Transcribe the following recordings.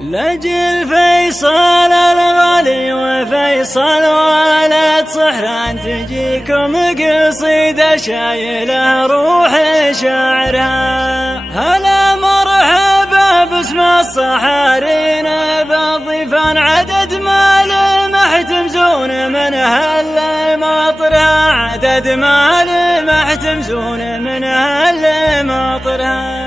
لجل فيصل الغالي وفيصل ولد صحران تجيكم قصيدة شايلة روح شاعرها. هلا مرحبا باسم الصحارين بالضيفان عدد ما لمح تمزون من هالماطرها، عدد ما لمح تمزون من هالماطرها.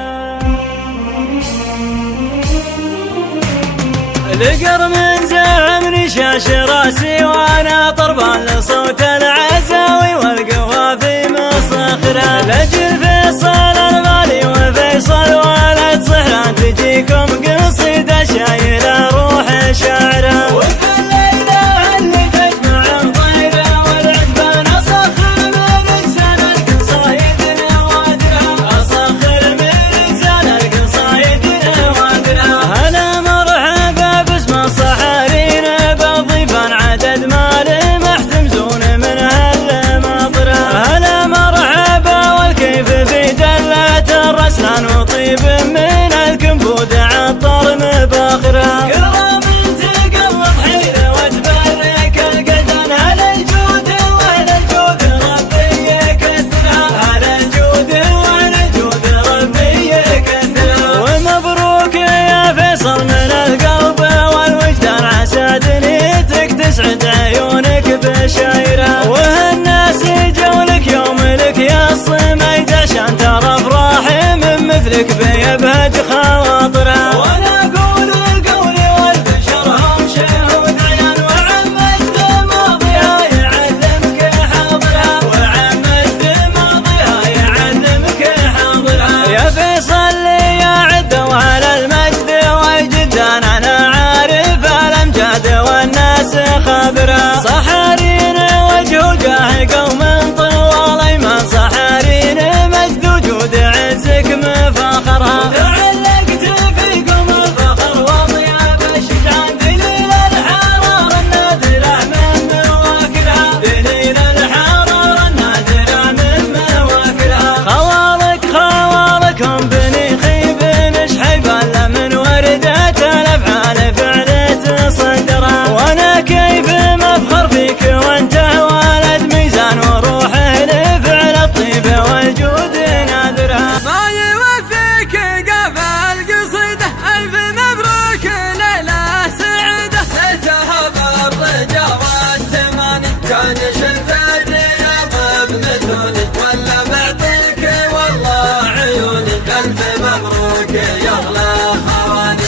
القر من زمني شاش راسي وانا طربان لصوت العزاوي والقوافي مصخرة. لجل فيصل الغالي وفيصل ولد صحران تجيكم قصيدة شايلة روح شاعرة. وفي الليلة اللي تجمع الطيرة والعجبان أصخر من لسان القصايد نوادرها، أصخر من لسان القصايد نوادرها. هلا مرحبا باسم الصحارين بالضيفان عدد ما لمح تمزون من هالماطرها. هلا مرحبا والكيف في دلة الرسلان وطيب من الكنبود عطر مباخرها. كرام تقلط حيله وتبرك القدن، هلا الجود وهلا الجود ربي يكثرها، هلا الجود وهلا الجود ربي يكثرها. ومبروك يا فيصل من القلب والوجدان، عسى دنيتك تسعد عيونك بشايرها. وهالناس جولك يوم لك يا الصميد عشان ترى افراح من مثلك بيبهج خواطرها. وانا اقول القول والبشر هم شهود عيان، وعمد ماضيها يعلمك حاضرها، وعمد ماضيها يعلمك حاضرها. يا فيصل يا عده وهل المجد والجدان، انا عارف الامجاد والناس خابرها. صحارين وجه جاه قوم طوال ايمان، صحارين مجد وجود عزك مفاخرها. تعلقت فيكم الفخر وضياء الشجعان، دليل الحرارة النادرة من مواكرها، دليل الحرارة النادرة من مواكرها. خوالكم بني خيب شحيبان لمن وردت الافعال فعلت صدرها. وانا كيف مفخر فيك وانت ولد ميزان، وروحه لفعل الطيب والجود نادرها. ما يوفيك قفا القصيدة ألف مبروك ليلة سعيدة، ليتها بالرجا والتماني كان شلت الرياض بمثولي، ولا بعطيك والله عيوني ألف مبروك يا اغلى خواني.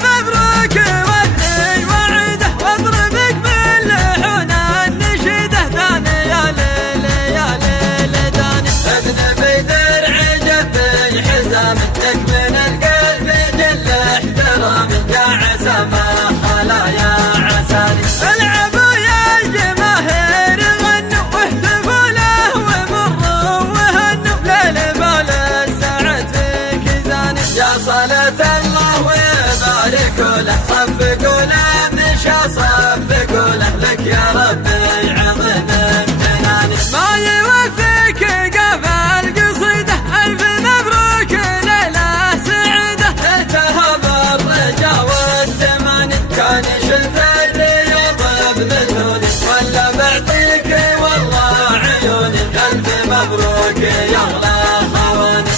مبروك ودي وعيده واضربك باللحون النشيده، داني يا ليل يا ليل داني. اذنبي درع جفي حزامي لك من القلب جل احترامي، يا عسى ما خلا يا عساني. العبوا يا الجماهير غنوا واهتفوا له ومروا وهنوا، ليل بال السعد فيك زاني. يا صلاة الله ويبارك له، صفقوا له مشى صفقوا له، لك يا ربي عظيم امتناني. ما يوفيك قفا القصيدة ألف مبروك ليلة سعيدة، ليتها بالرجا والتماني كان شلت الرياض بمثولي، ولا بعطيك والله عيوني ألف مبروك يا اغلى خواني.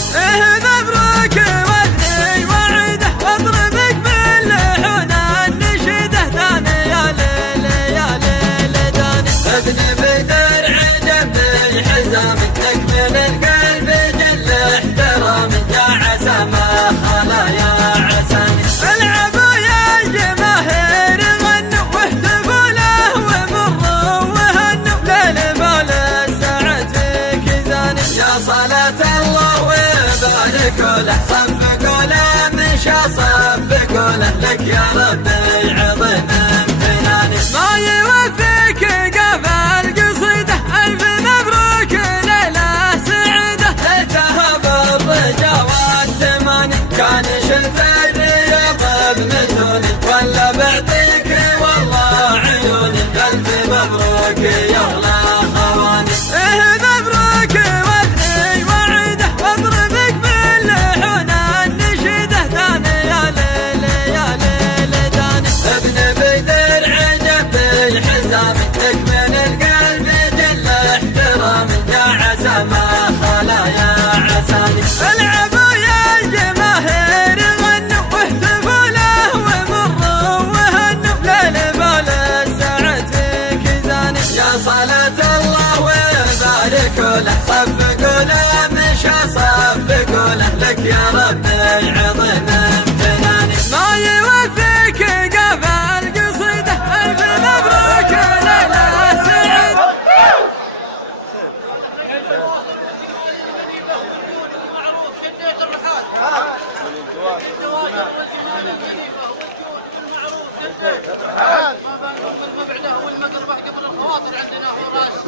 مبروك ودي وعيده واضربك باللحون النشيده، داني يا ليل يا ليل داني. اذنبي درع جنبي حزامي لك من القلب جل احترامي، يا عسى ما خلا يا عساني. العبوا يا الجماهير غنوا واهتفوا له ومروا وهنوا، ليل بال السعد فيك زاني. يا صلاة الله ويبارك له، صفقوا له مشى صفقوا له، لك يا ربي عظيم امتناني. ما يوفيك قفا القصيدة ألف مبروك ليلة سعيدة، ليتها بالرجا والتماني كان شلت الرياض بمثولي، ولا بعطيك والله عيوني ألف مبروك يا اغلى خواني. مبروك ودي وعيده واضربك باللحون النشيده، داني يا ليل يا ليل والمقربة قبل الخواطر عندنا هو راس.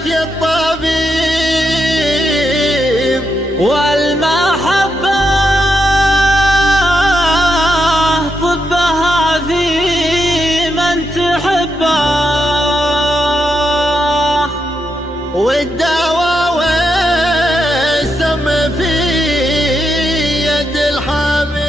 علاجك يا الطبيب. والمحبة طبها في من تحبه، والدواء والسم في يد الحبيب.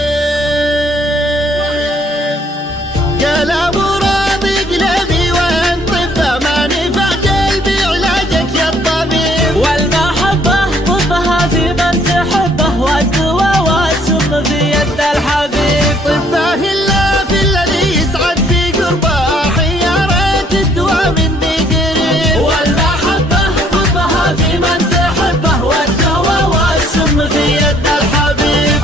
قال ابو راضي قلبي وين طبه ما نفع قلبي علاجك يا الطبيب. والمحبة طبها في من تحبه، والدواء والسم في يد الحبيب. طبه الا في الذي يسعد في قربه، حيارات الدواء مني قريب. والمحبة طبها في من تحبه، والدواء والسم في يد الحبيب.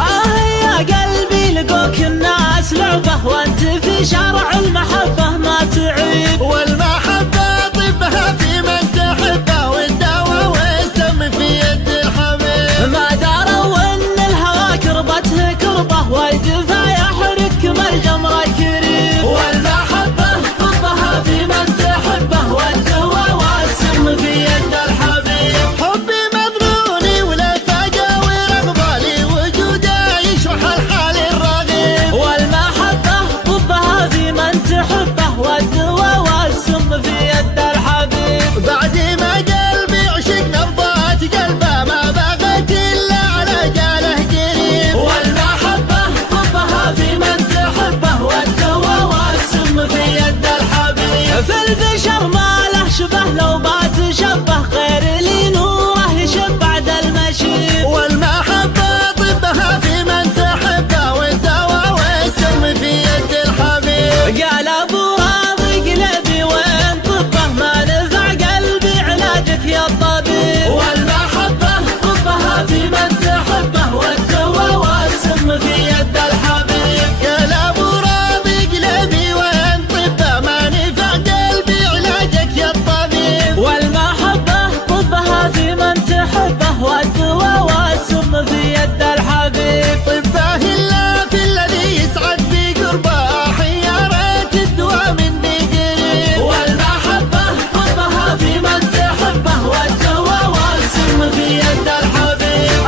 يا قلبي لقوك الناس لعبه، وانت في شرع المحبة ما تعيب. والمحبة طبها في من تحبه، والدواء والسم في يد الحبيب. ما داروا ان الهوى كربته كربه، والجفا يحرك كما الجمر الكريم. والمحبة طبها في من تحبه، والدواء والسم في يد الحبيب. حبي مظنوني ولا فاقة ورغبة لي وجوده يشرح الحال الرغيب. والمحبة طبها في من تحبه، والدواء والسم في يد الحبيب. بعد ما قلبي عشق نبضات قلبه، ما بغيت الا على جاله قريب. والمحبة طبها في من تحبه، والدواء والسم في يد الحبيب. في البشر ما له شبه، لو بتشبه غير لي نوره يشب بعد المشيب. والمحبة طبها في من تحبه، والدواء والسم في يد الحبيب. قال ابو راضي قلبي وين طبه ما نفع قلبي علاجك يا الطبيب. والمحبة طبها في من تحبه، والدواء والسم في يد الحبيب. قال ابو راضي قلبي وين طبه ما نفع قلبي علاجك يا الطبيب. والمحبة طبها في من تحبه، والدواء والسم في يد الحبيب. طبه الا في الذي يسعد في قربه، حيارات الدواء مني قريب. والمحبة طبها في من تحبه، والدواء والسم في يد الحبيب.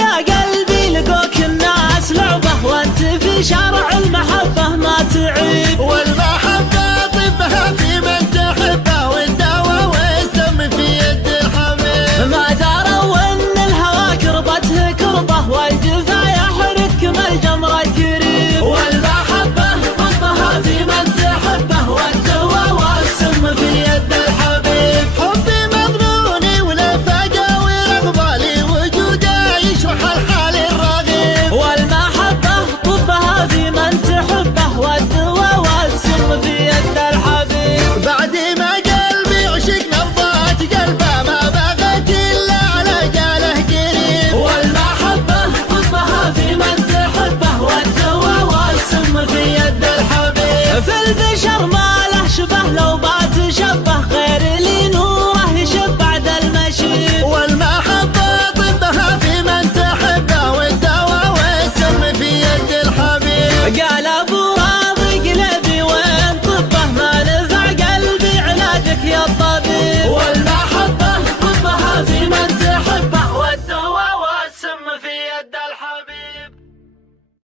يا قلبي لقوك الناس لعبه، وانت في شرع المحبة ما تعيب. والمحبة طبها في من تحبه، والدواء والسم في يد الحبيب. ما داروا ان الهوى كربته كربه، والجفا يحرك كما الجمر الكريم. والمحبة طبها في من تحبه، والدواء والسم في يد الحبيب. حبي مظنوني ولا فاقة ورغبة لي وجوده يشرح الحال الرغيب. والمحبة طبها في من تحبه، والدواء والسم في يد الحبيب. بعد ما قلبي عشق نبضات قلبه، ما بغيت الا على جاله قريب. والمحبة طبها في من تحبه، والدواء والسم في يد الحبيب. في البشر ما له شبه، لو